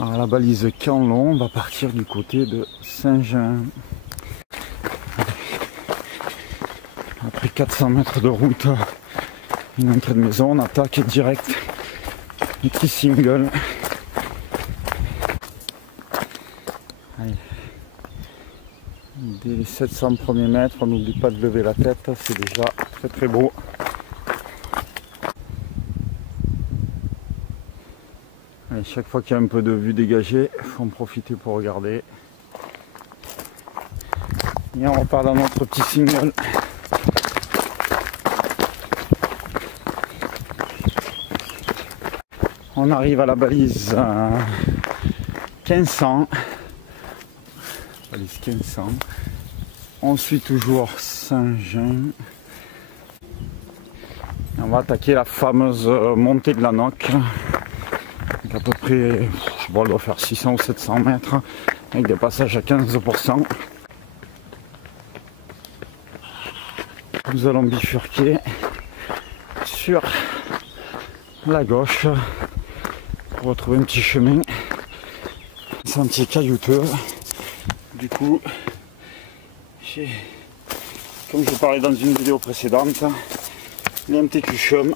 Alors la balise Canlon va partir du côté de Saint-Jean. Après 400 mètres de route, une entrée de maison, on attaque direct. Un petit single. Allez. Dès les 700 premiers mètres, on n'oublie pas de lever la tête, c'est déjà très très beau. Allez, chaque fois qu'il y a un peu de vue dégagée, il faut en profiter pour regarder. Et on repart dans notre petit single. On arrive à la balise 1500. Balise 1500. On suit toujours Saint-Jean. On va attaquer la fameuse montée de la Noc. Donc à peu près, bon, elle doit faire 600 ou 700 mètres avec des passages à 15%. Nous allons bifurquer sur la gauche pour retrouver un petit chemin, un sentier caillouteux. Du coup, comme je parlais dans une vidéo précédente, il y a un petit cul-chum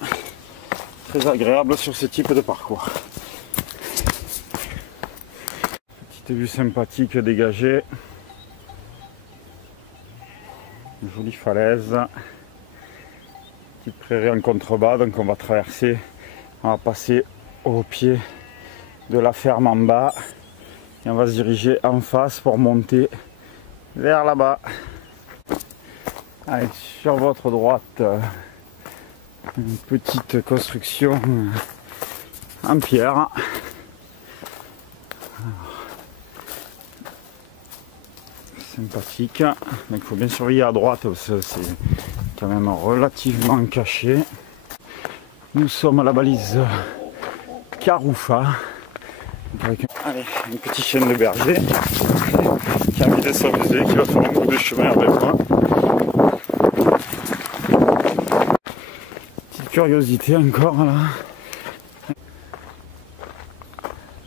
très agréable sur ce type de parcours. Petite vue sympathique dégagée, une jolie falaise, petite prairie en contrebas, donc on va traverser, on va passer au pied de la ferme en bas et on va se diriger en face pour monter vers là-bas. Allez, sur votre droite, une petite construction en pierre. Sympathique. Donc il faut bien surveiller à droite parce que c'est quand même relativement caché. Nous sommes à la balise Caroufa. Avec un petit chien de berger qui a envie de s'amuser, qui va faire un bout de chemin avec moi. Petite curiosité encore là.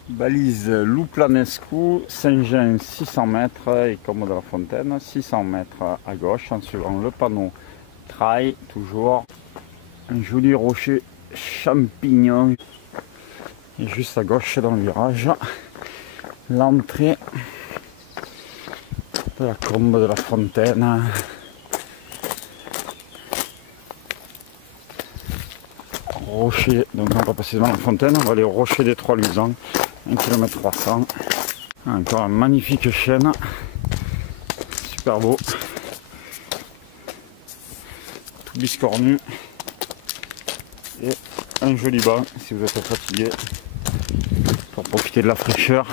Balise Louplanescu, Saint-Jean 600 mètres et Combe de la Fontaine 600 mètres à gauche en suivant le panneau trail, toujours un joli rocher champignon et juste à gauche dans le virage l'entrée de la Combe de la Fontaine. Rocher, donc on va passer devant la fontaine, on va aller au rocher des Trois Luisans, 1 km 300. Encore un magnifique chêne, super beau, tout biscornu et un joli banc si vous êtes fatigué pour profiter de la fraîcheur.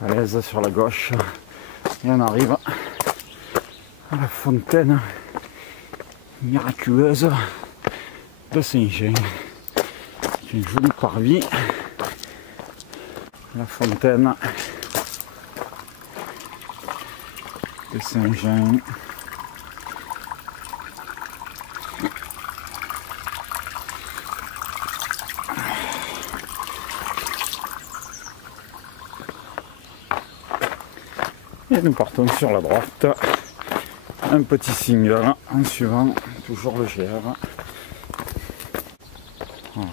Falaise sur la gauche et on arrive à la fontaine miraculeuse de Saint-Jean. Une jolie parvis. La fontaine de Saint-Jean. Et nous partons sur la droite. Un petit single en suivant toujours le GR. Voilà.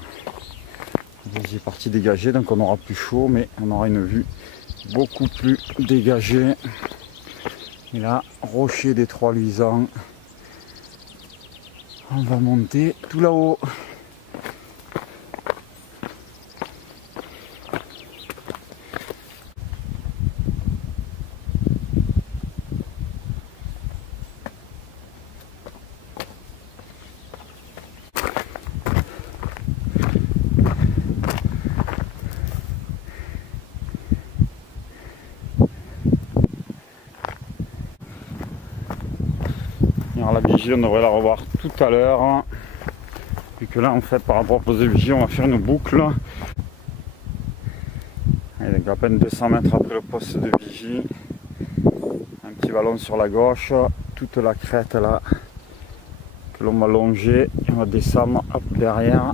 Deuxième partie dégagée, donc on aura plus chaud, mais on aura une vue beaucoup plus dégagée. Et là, rocher des Trois Luisans. On va monter tout là-haut. Alors la vigie, on devrait la revoir tout à l'heure. Vu que là, en fait, par rapport au poste de vigie, on va faire une boucle. Et donc à peine 200 mètres après le poste de vigie, un petit ballon sur la gauche, toute la crête là, que l'on va longer et on va descendre hop, derrière.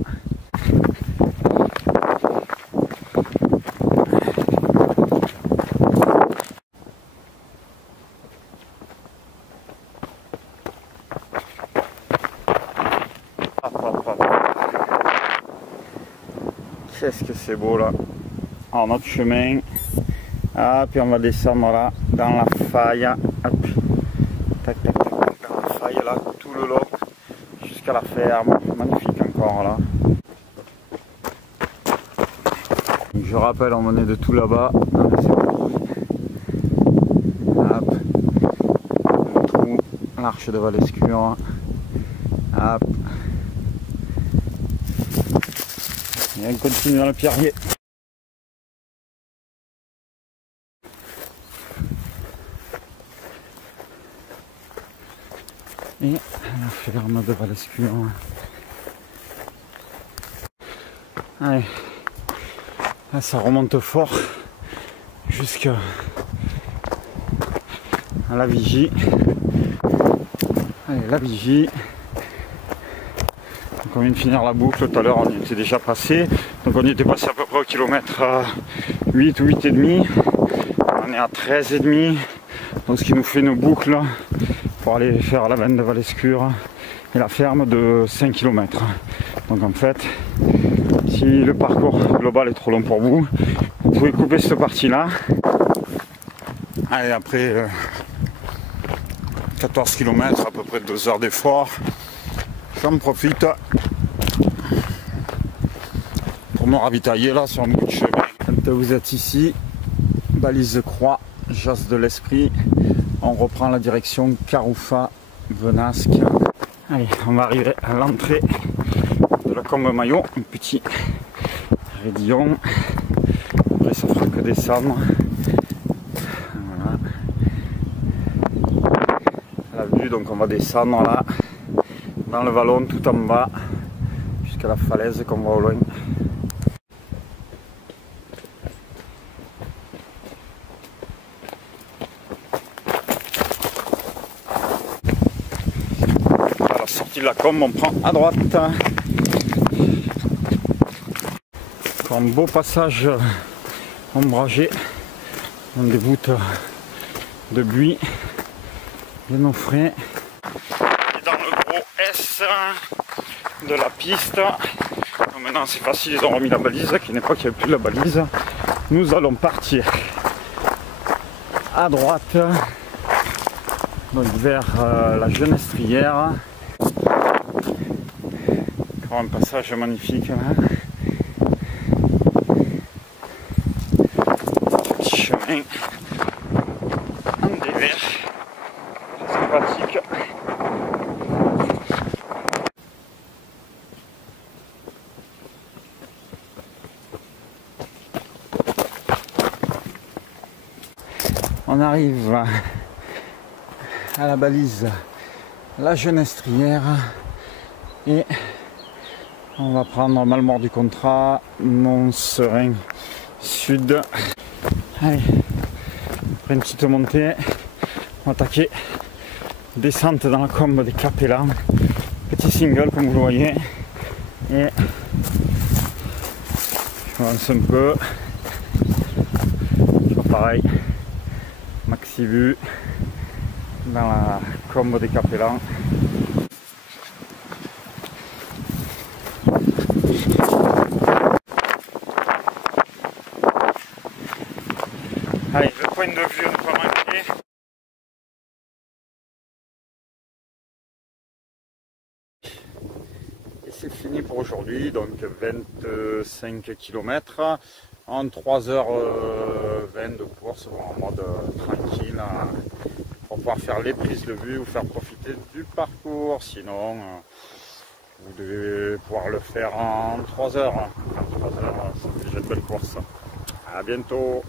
Qu'est-ce que c'est beau là. Alors notre chemin. Ah, puis on va descendre là dans la faille. Hop. Tac, tac, tac, tac, dans la faille là, tout le long jusqu'à la ferme. Magnifique encore là. Donc, je rappelle, on venait de tout là-bas. Hop. Le trou, l'arche de Valescure. Hop. Et on continue dans le pierrier. Et la ferme de Valescure. Allez, là ça remonte fort jusqu'à la vigie. Allez, la vigie. Donc on vient de finir la boucle, tout à l'heure on y était déjà passé. Donc on y était passé à peu près au kilomètre 8 ou 8,5. On est à 13,5. Donc ce qui nous fait une boucle pour aller faire la veine de Valescure et la ferme de 5 km. Donc en fait, si le parcours global est trop long pour vous, vous pouvez couper cette partie là. Allez, après 14 km, à peu près 2 heures d'effort, j'en profite pour me ravitailler là sur un bout de chemin. Quand vous êtes ici, balise de croix, Jas de l'Esprit, on reprend la direction Caroufa-Venasque. Allez, on va arriver à l'entrée de la Combe Maillot, un petit raidillon. Après ça fera que descendre. Voilà. La vue, donc on va descendre là, dans le vallon tout en bas, jusqu'à la falaise qu'on voit au loin. À la sortie de la Combe, on prend à droite. Un beau passage ombragé, dans des voûtes de buis, bien au frais. Et dans le gros S de la piste, donc maintenant c'est facile, ils ont remis la balise, qui n'est pas qu'il n'y avait plus de la balise. Nous allons partir à droite, donc vers la Genestrière. Encore un passage magnifique là. Chemin en dévers, sympathique. On arrive à la balise la Genestrière et on va prendre Malmort du Contrat, Montserein Sud. Allez, après une petite montée, on va attaquer descente dans la Combe des Capellans, petit single comme vous le voyez, et je avance un peu, pareil, maxi vue dans la Combe des Capellans. Allez, le point de vue, on peut manquer. Et c'est fini pour aujourd'hui, donc 25 km en 3h20 de course, en mode tranquille, pour pouvoir faire les prises de vue ou faire profiter du parcours. Sinon, vous devez pouvoir le faire en 3 heures. En 3 heures, c'est déjà une belle course. À bientôt.